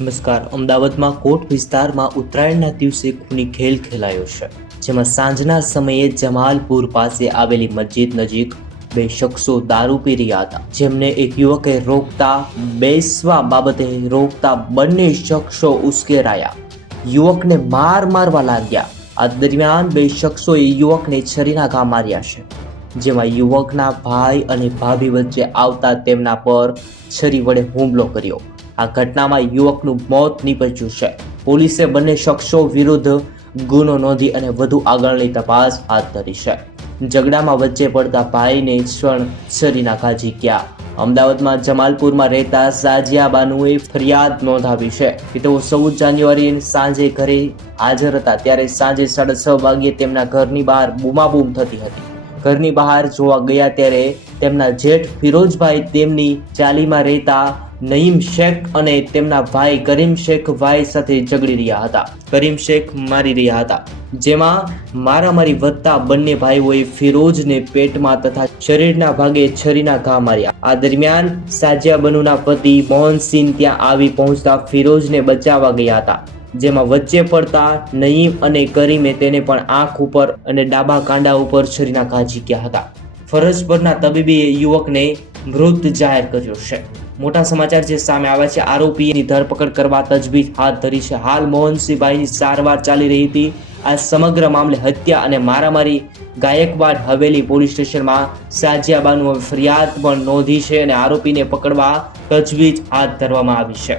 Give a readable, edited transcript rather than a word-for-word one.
નમસ્કાર. અમદાવાદમાં કોટ વિસ્તારમાં ઉત્તરાયણના દિવસે ખૂની ખેલ ખેલાયો છે, જેમાં સાંજના સમયે જમાલપુર પાસે આવેલી મસ્જિદ નજીક બે શખ્સો દારૂ પી રહ્યા હતા, જેમને એક યુવકે રોકતા બેસવા બાબતે રોકતા બંને શખ્સો ઉશ્કેરાયા, યુવકને મારવા લાગ્યા. આ દરમિયાન બે શખ્સોએ યુવકને છરીના ઘા માર્યા છે, જેમાં યુવકના ભાઈ અને ભાભી વચ્ચે આવતા તેમના પર છરી વડે હુમલો કર્યો. આ ઘટનામાં યુવકનું મોત નીપજ્યું છે. પોલીસે બંને શખ્સો વિરુદ્ધ ગુનો નોંધી અને વધુ આગળની તપાસ હાથ ધરી છે. ઝઘડામાં વચ્ચે પડતા ભાઈને પણ છરીના ઘા ઝીક્યા. અમદાવાદમાં જમાલપુરમાં રહેતા સાજિયા બાનુએ ફરિયાદ નોંધાવી છે કે તેઓ 14 જાન્યુઆરીએ સાંજે ઘરે હાજર હતા, ત્યારે સાંજે 6:30 વાગ્યે તેમના ઘરની બહાર બૂમાબૂમ થતી હતી. ઘરની બહાર જોવા ગયા ત્યારે તેમના જેઠ ફિરોઝભાઈ, તેમની ચાલીમાં રહેતા નઈમ શેખ અને તેમના ભાઈ કરીમ શેખ ભાઈ સાથે ઝઘડી રહ્યા હતા. કરીમ શેખ મારી રહ્યા હતા, જેમાં મારામારી વધતા બંને ભાઈઓએ ફિરોઝને પેટમાં તથા શરીરના ભાગે છરીના ઘા માર્યા. આ દરમિયાન સાજિયા બનુના પતિ મોહનસિંહ ત્યાં આવી પહોંચતા ફિરોઝને બચાવવા ગયા હતા, જેમાં વચ્ચે પડતા નઈમ અને કરીમે તેને પણ આંખ ઉપર અને ડાબા કાંડા ઉપર છરીના ઘા ઝીક્યા હતા. ફરજ પરના તબીબે યુવકને મૃત જાહેર કર્યો છે. મોટા સમાચાર જે સામે આવ્યા છે, આરોપીની ધરપકડ કરવા તજવીજ હાથ ધરી છે. હાલ મોહનસિંહભાઈની સારવાર ચાલી રહી હતી. આ સમગ્ર મામલે હત્યા અને મારામારી ગાયકવાડ હવેલી પોલીસ સ્ટેશનમાં સાજિયા બાનુએ ફરિયાદ પણ નોંધી છે અને આરોપીને પકડવા તજવીજ હાથ ધરવામાં આવી છે.